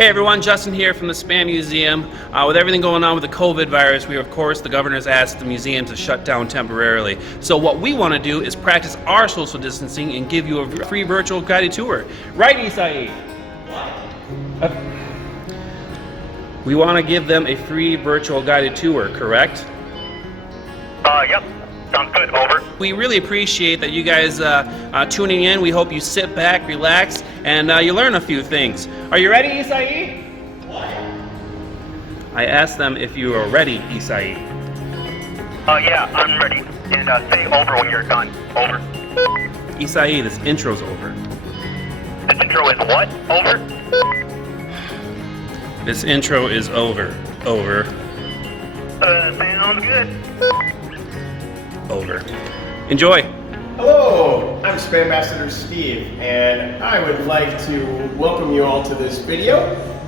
Hey everyone, Justin here from the Spam Museum. With everything going on with the COVID virus, the governor's asked the museum to shut down temporarily. So what we want to do is practice our social distancing and give you a free virtual guided tour. Right, Isai? We want to give them a free virtual guided tour, correct? Yep. Sounds good. Over. We really appreciate that you guys tuning in. We hope you sit back, relax, and you learn a few things. Are you ready, Isai? What? I asked them if you are ready, Isai. Yeah, I'm ready. And say over when you're done. Over. Isai, this intro's over. This intro is what? Over? This intro is over. Over. Sounds good. Over. Enjoy. Hello, I'm SPAMbassador Steve, and I would like to welcome you all to this video,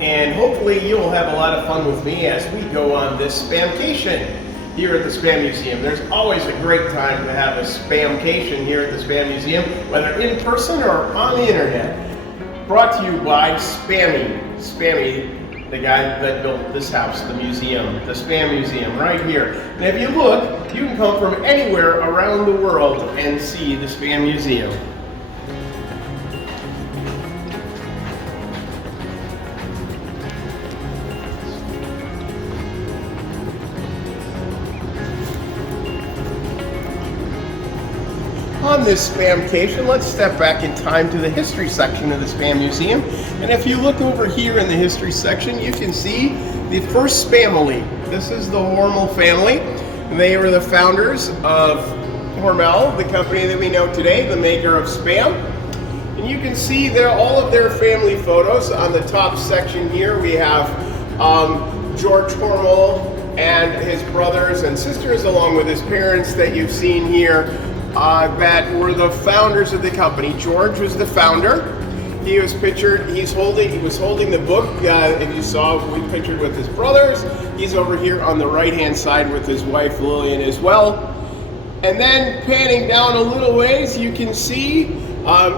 and hopefully you'll have a lot of fun with me as we go on this spamcation here at the Spam Museum. There's always a great time to have a spamcation here at the Spam Museum, whether in person or on the internet. Brought to you by Spammy, the guy that built this house, the museum, the Spam Museum, right here. And if you look, you can come from anywhere around the world and see the Spam Museum. On this spamcation, let's step back in time to the history section of the Spam Museum. And if you look over here in the history section, you can see the first family. This is the Hormel family. They were the founders of Hormel, the company that we know today, the maker of Spam. And you can see all of their family photos. On the top section here, we have George Hormel and his brothers and sisters, along with his parents that you've seen here. That were the founders of the company. George was the founder. He was pictured, he was holding the book, if you saw, we pictured with his brothers. He's over here on the right-hand side with his wife Lillian as well. And then panning down a little ways, you can see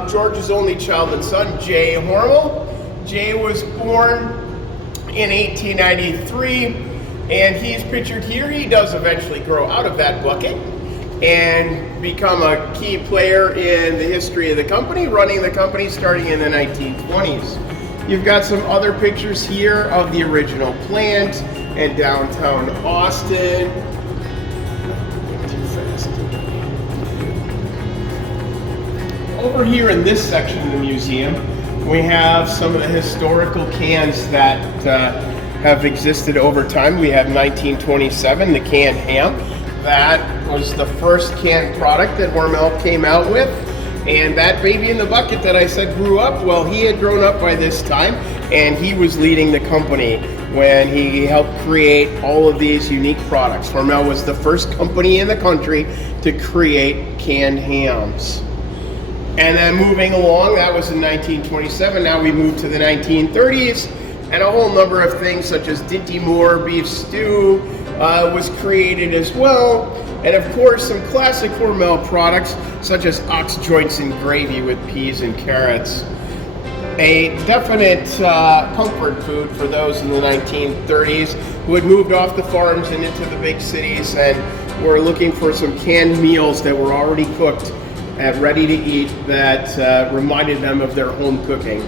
George's only child and son, Jay Hormel. Jay was born in 1893, and he's pictured here. He does eventually grow out of that bucket and become a key player in the history of the company, running the company starting in the 1920s. You've got some other pictures here of the original plant in downtown Austin. Too fast. Over here in this section of the museum, we have some of the historical cans that have existed over time. We have 1927, the canned ham. That was the first canned product that Hormel came out with. And that baby in the bucket that I said grew up, well, he had grown up by this time, and he was leading the company when he helped create all of these unique products. Hormel was the first company in the country to create canned hams. And then moving along, that was in 1927. Now we move to the 1930s, and a whole number of things such as Dinty Moore beef stew was created as well, and of course some classic Hormel products such as ox joints and gravy with peas and carrots. A definite comfort food for those in the 1930s who had moved off the farms and into the big cities and were looking for some canned meals that were already cooked and ready to eat that reminded them of their home cooking.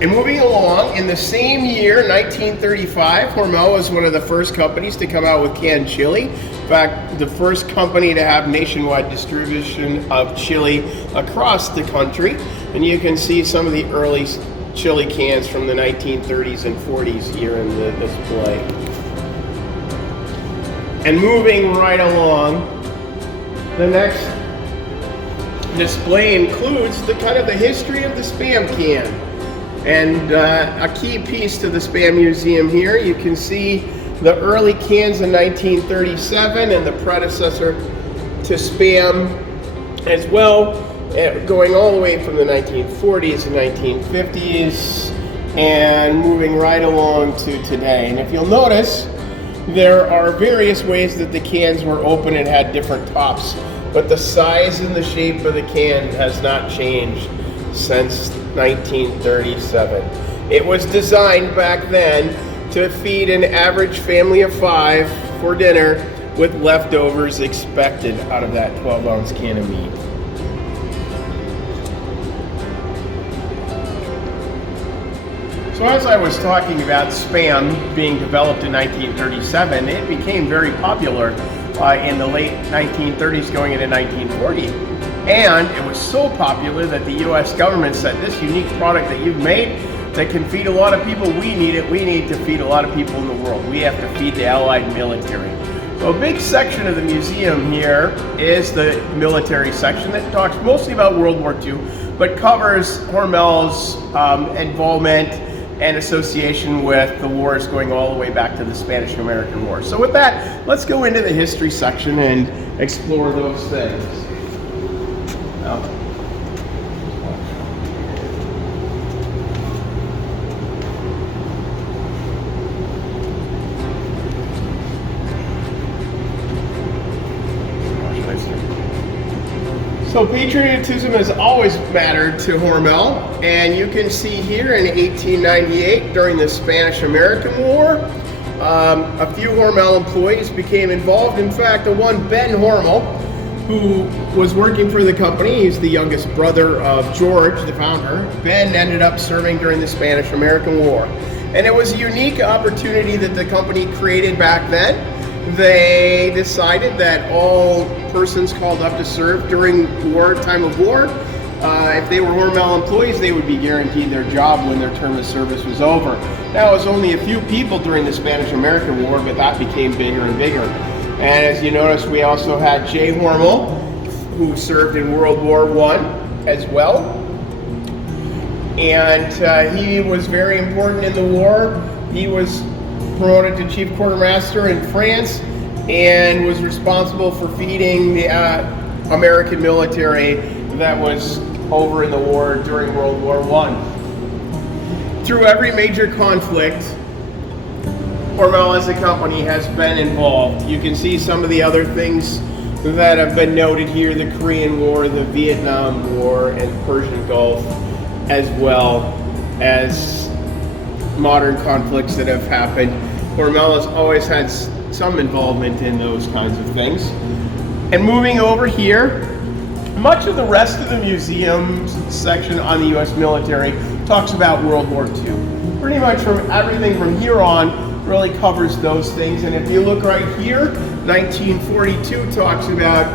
And moving along, in the same year, 1935, Hormel was one of the first companies to come out with canned chili. In fact, the first company to have nationwide distribution of chili across the country. And you can see some of the early chili cans from the 1930s and 40s here in the display. And moving right along, the next display includes the history of the Spam can. And a key piece to the Spam Museum here, you can see the early cans in 1937 and the predecessor to Spam as well, going all the way from the 1940s and 1950s and moving right along to today. And if you'll notice, there are various ways that the cans were open and had different tops, but the size and the shape of the can has not changed since 1937. It was designed back then to feed an average family of 5 for dinner, with leftovers expected out of that 12-ounce can of meat. So as I was talking about Spam being developed in 1937, it became very popular in the late 1930s going into 1940. And it was so popular that the US government said, this unique product that you've made that can feed a lot of people, we need it. We need to feed a lot of people in the world. We have to feed the Allied military. So a big section of the museum here is the military section that talks mostly about World War II, but covers Hormel's involvement and association with the wars going all the way back to the Spanish-American War. So with that, let's go into the history section and explore those things. So patriotism has always mattered to Hormel, and you can see here in 1898 during the Spanish-American War, a few Hormel employees became involved. In fact, the one Ben Hormel, who was working for the company, he's the youngest brother of George, the founder. Ben ended up serving during the Spanish-American War. And it was a unique opportunity that the company created back then. They decided that all persons called up to serve during time of war, if they were Hormel employees, they would be guaranteed their job when their term of service was over. Now, it was only a few people during the Spanish-American War, but that became bigger and bigger. And as you notice, we also had J. Hormel, who served in World War I as well. And he was very important in the war. He was promoted to chief quartermaster in France and was responsible for feeding the American military that was over in the war during World War I. Through every major conflict, Hormel as a company has been involved. You can see some of the other things that have been noted here: the Korean War, the Vietnam War, and Persian Gulf, as well as modern conflicts that have happened. Hormel has always had some involvement in those kinds of things. And moving over here, much of the rest of the museum section on the US military talks about World War II. Pretty much from everything from here on really covers those things. And if you look right here, 1942 talks about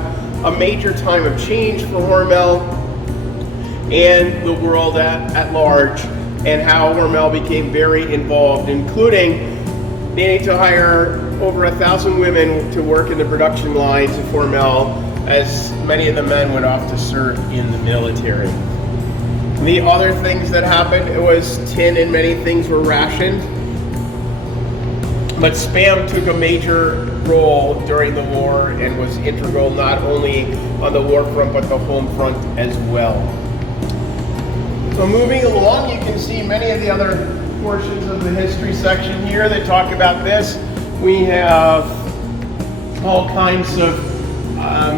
a major time of change for Hormel and the world at large, and how Hormel became very involved, including needing to hire over 1,000 women to work in the production lines of Hormel, as many of the men went off to serve in the military. The other things that happened, it was tin and many things were rationed, but Spam took a major role during the war and was integral not only on the war front but the home front as well. So moving along, you can see many of the other portions of the history section here that talk about this. We have all kinds of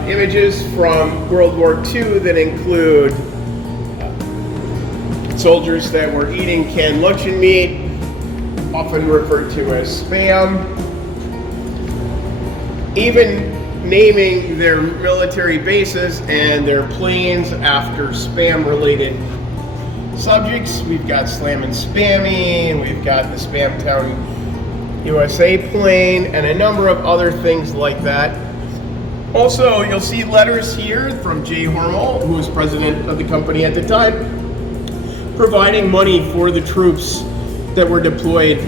images from World War II that include soldiers that were eating canned luncheon meat, often referred to as Spam, even naming their military bases and their planes after Spam-related subjects. We've got Slam and Spammy, and we've got the Spamtown USA plane, and a number of other things like that. Also, you'll see letters here from J. Hormel, who was president of the company at the time, providing money for the troops that were deployed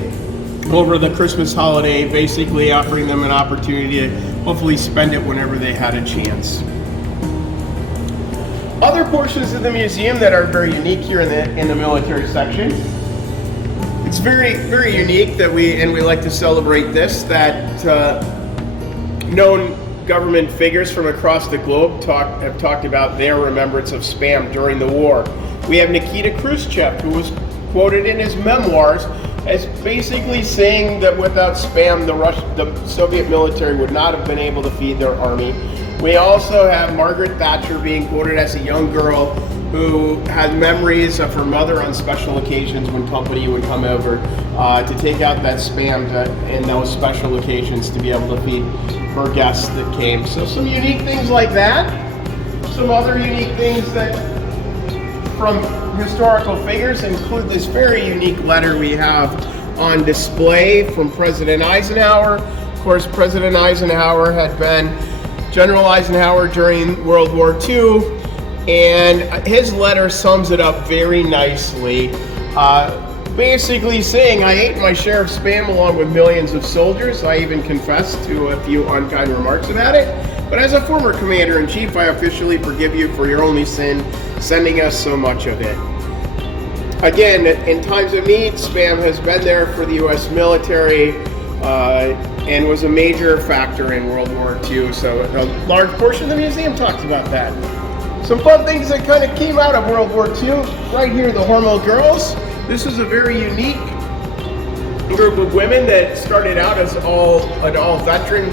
over the Christmas holiday, basically offering them an opportunity to hopefully spend it whenever they had a chance. Other portions of the museum that are very unique here in the military section. It's very, very unique that we like to celebrate this, that known government figures from across the globe have talked about their remembrance of Spam during the war. We have Nikita Khrushchev, who was quoted in his memoirs as basically saying that without Spam, the Soviet military would not have been able to feed their army. We also have Margaret Thatcher being quoted as a young girl who had memories of her mother on special occasions when company would come over to take out that Spam in those special occasions to be able to feed her guests that came. So some unique things like that. Some other unique things that from historical figures include this very unique letter we have on display from President Eisenhower. Of course, President Eisenhower had been General Eisenhower during World War II, and his letter sums it up very nicely, basically saying, I ate my share of Spam along with millions of soldiers. I even confessed to a few unkind remarks about it. But as a former Commander-in-Chief, I officially forgive you for your only sin, sending us so much of it. Again, in times of need, Spam has been there for the U.S. military and was a major factor in World War II. So a large portion of the museum talks about that. Some fun things that kind of came out of World War II. Right here, the Hormel Girls. This is a very unique group of women that started out as an all veteran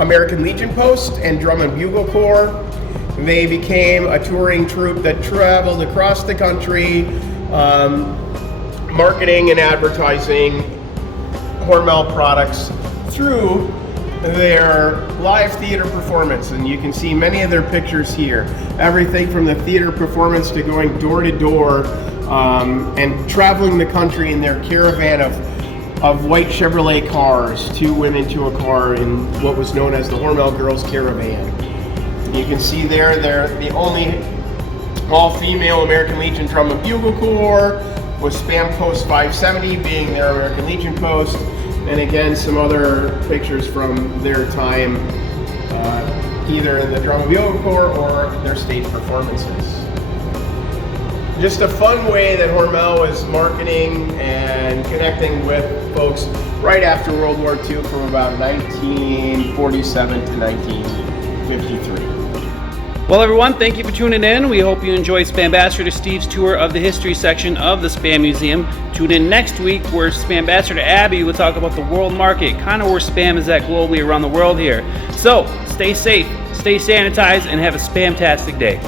American Legion Post and Drum and Bugle Corps. They became a touring troupe that traveled across the country, marketing and advertising Hormel products through their live theater performance. And you can see many of their pictures here. Everything from the theater performance to going door to door and traveling the country in their caravan of white Chevrolet cars, 2 women to a car in what was known as the Hormel Girls Caravan. You can see there they're the only all-female American Legion Drum and Bugle Corps, with Spam Post 570 being their American Legion post, and again some other pictures from their time, either in the Drum and Bugle Corps or their stage performances. Just a fun way that Hormel is marketing and connecting with folks right after World War II from about 1947 to 1953. Well, everyone, thank you for tuning in. We hope you enjoyed SPAMbassador Steve's tour of the history section of the Spam Museum. Tune in next week where SPAMbassador Abby will talk about the world market, kind of where Spam is at globally around the world here. So, stay safe, stay sanitized, and have a Spamtastic day.